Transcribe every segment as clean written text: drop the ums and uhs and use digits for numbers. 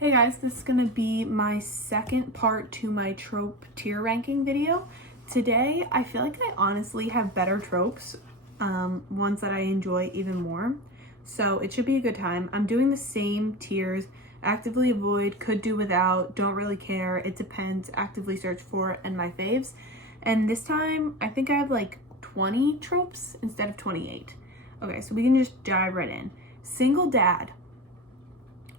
Hey guys, this is going to be my second part to my trope tier ranking video. Today, I feel like I honestly have better tropes, ones that I enjoy even more. So it should be a good time. I'm doing the same tiers: actively avoid, could do without, don't really care, it depends, actively search for, and my faves. And this time, I think I have like 20 tropes instead of 28. Okay, so we can just dive right in. Single dad.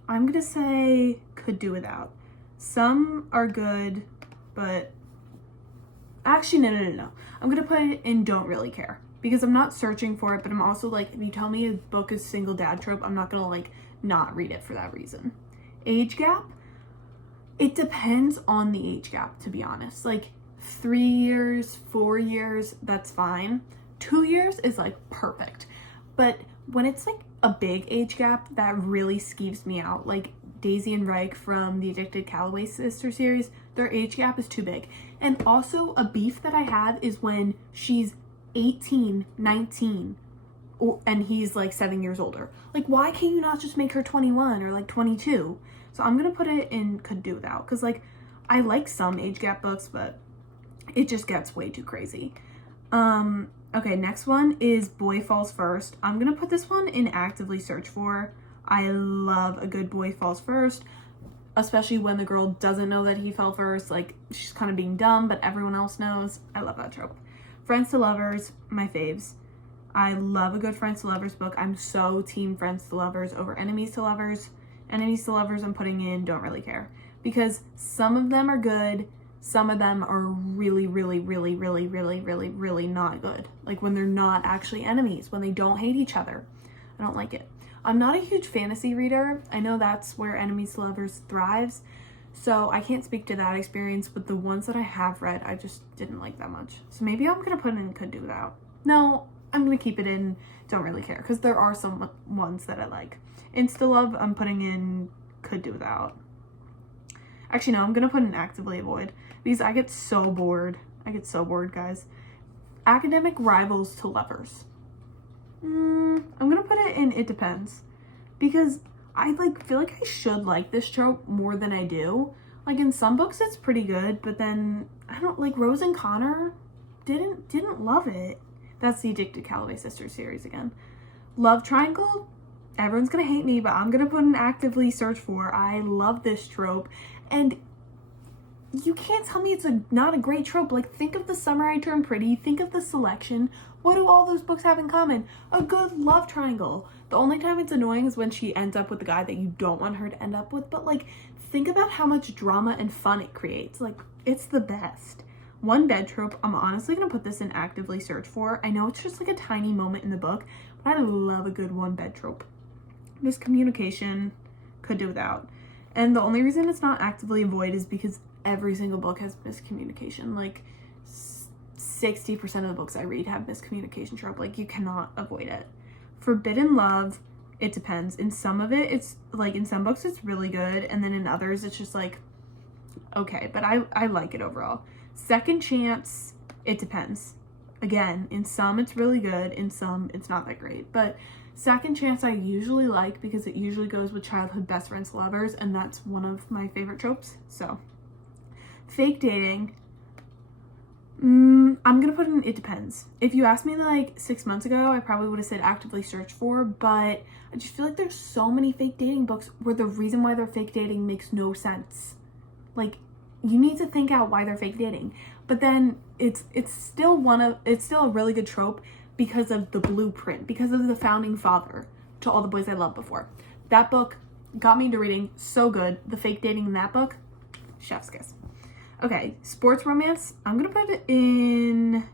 I'm gonna say could do without. Some are good, but actually no. I'm gonna put it in don't really care because I'm not searching for it, but I'm also like, if you tell me a book is single dad trope, I'm not gonna like not read it for that reason. Age gap, it depends on the age gap, to be honest. Like 3 years, 4 years, that's fine. 2 years is like perfect. But when it's like a big age gap, that really skeeves me out. Like Daisy and Reich from the Addicted Calloway Sister series, their age gap is too big. And also a beef that I have is when she's 18, 19, and he's like 7 years older. Like, why can't you not just make her 21 or like 22? So I'm gonna put it in could do without, because like I like some age gap books, but it just gets way too crazy. Okay, next one is Boy Falls First. I'm gonna put this one in actively search for. I love a good boy falls first, especially when the girl doesn't know that he fell first. Like, she's kind of being dumb, but everyone else knows. I love that trope. Friends to Lovers, my faves. I love a good Friends to Lovers book. I'm so team Friends to Lovers over Enemies to Lovers. Enemies to Lovers I'm putting in don't really care, because some of them are good. Some of them are really not good. Like when they're not actually enemies, when they don't hate each other. I don't like it. I'm not a huge fantasy reader. I know that's where Enemies to Lovers thrives, so I can't speak to that experience, but the ones that I have read, I just didn't like that much. So maybe I'm gonna put it in could do without. No, I'm gonna keep it in don't really care, because there are some ones that I like. Insta Love, I'm putting in could do without. Actually, no, I'm gonna put in actively avoid, because I get so bored. I get so bored, guys. Academic rivals to lovers. I'm gonna put it in it depends, because I like feel like I should like this trope more than I do. Like in some books it's pretty good, but then I don't like Rose and Connor didn't love it. That's the Addicted Calloway Sisters series again. Love triangle, everyone's gonna hate me, but I'm gonna put an actively search for. I love this trope, and you can't tell me it's not a great trope. Like, think of The Summer I Turned Pretty, think of The Selection. What do all those books have in common? A good love triangle. The only time it's annoying is when she ends up with the guy that you don't want her to end up with, but like, think about how much drama and fun it creates. Like, it's the best. One bed trope, I'm honestly gonna put this in actively search for. I know it's just like a tiny moment in the book, but I love a good one bed trope. Miscommunication, could do without. And the only reason it's not actively avoid is because every single book has miscommunication. Like 60% of the books I read have miscommunication trope. Like, you cannot avoid it. Forbidden love, it depends. In some of it, it's like, in some books it's really good, and then in others it's just like okay, but I like it overall. Second chance, it depends. Again, in some it's really good, in some it's not that great, but second chance I usually like, because it usually goes with childhood best friends lovers, and that's one of my favorite tropes. So fake dating, I'm gonna put in it depends. If you asked me like 6 months ago, I probably would have said actively search for, but I just feel like there's so many fake dating books where the reason why they're fake dating makes no sense. Like, you need to think out why they're fake dating. But then it's still a really good trope because of the blueprint, because of the founding father to All the Boys I Loved Before. That book got me into reading, so good. The fake dating in that book, chef's kiss. Okay, sports romance, I'm gonna put it in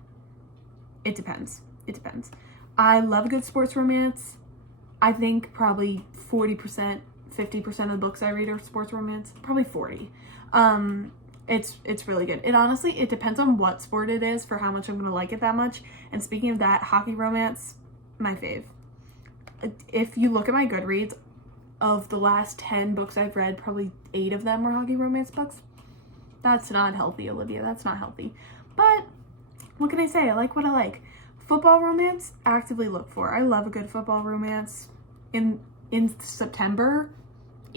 it depends. It depends. I love a good sports romance. I think probably 40%, 50% of the books I read are sports romance. Probably 40. It's really good. It depends on what sport it is for how much I'm gonna like it that much. And speaking of that, hockey romance, my fave. If you look at my Goodreads, of the last 10 books I've read, probably 8 of them were hockey romance books. That's not healthy, Olivia. That's not healthy. But what can I say? I like what I like. Football romance, actively look for. I love a good football romance. In September,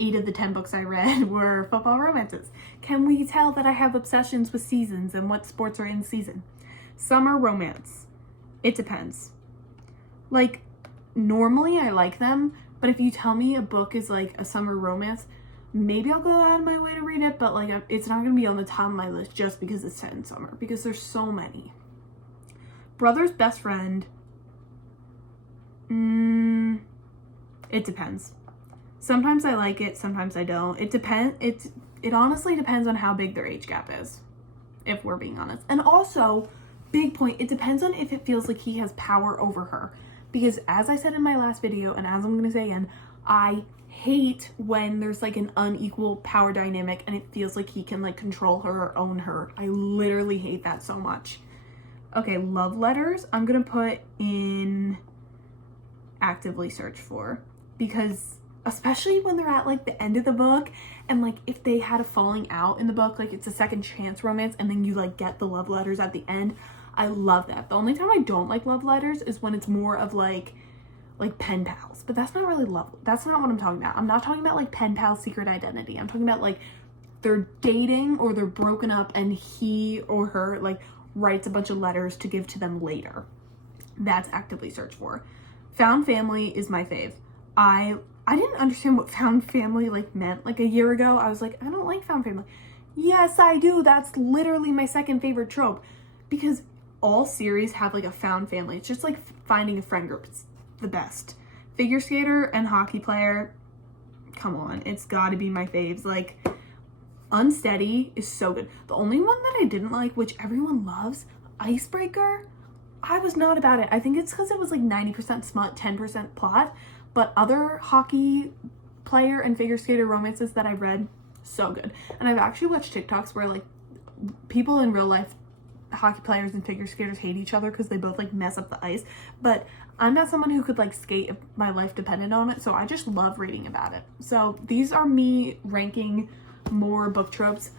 8 of the 10 books I read were football romances. Can we tell that I have obsessions with seasons and what sports are in season? Summer romance. It depends. Like, normally I like them, but if you tell me a book is like a summer romance, maybe I'll go out of my way to read it, but like it's not going to be on the top of my list just because it's set in summer, because there's so many. Brother's best friend. It depends. Sometimes I like it, sometimes I don't. It honestly depends on how big their age gap is, if we're being honest. And also, big point, it depends on if it feels like he has power over her. Because as I said in my last video, and as I'm going to say again, I hate when there's like an unequal power dynamic and it feels like he can like control her or own her. I literally hate that so much. Okay, love letters, I'm going to put in actively search for, because especially when they're at like the end of the book and like if they had a falling out in the book, like it's a second chance romance and then you like get the love letters at the end. I love that. The only time I don't like love letters is when it's more of like pen pals, but that's not really love. That's not what I'm talking about. I'm not talking about like pen pal secret identity. I'm talking about like they're dating or they're broken up and he or her like writes a bunch of letters to give to them later. That's actively search for. Found family is my fave. I didn't understand what found family like meant like a year ago. I was like, I don't like found family. Yes, I do. That's literally my second favorite trope, because all series have like a found family. It's just like finding a friend group. It's the best. Figure skater and hockey player, come on, it's gotta be my faves. Like, Unsteady is so good. The only one that I didn't like, which everyone loves, Icebreaker, I was not about it. I think it's because it was like 90% smut, 10% plot, but other hockey player and figure skater romances that I read, so good. And I've actually watched TikToks where like people in real life, hockey players and figure skaters, hate each other because they both like mess up the ice, but I'm not someone who could like skate if my life depended on it, so I just love reading about it. So these are me ranking more book tropes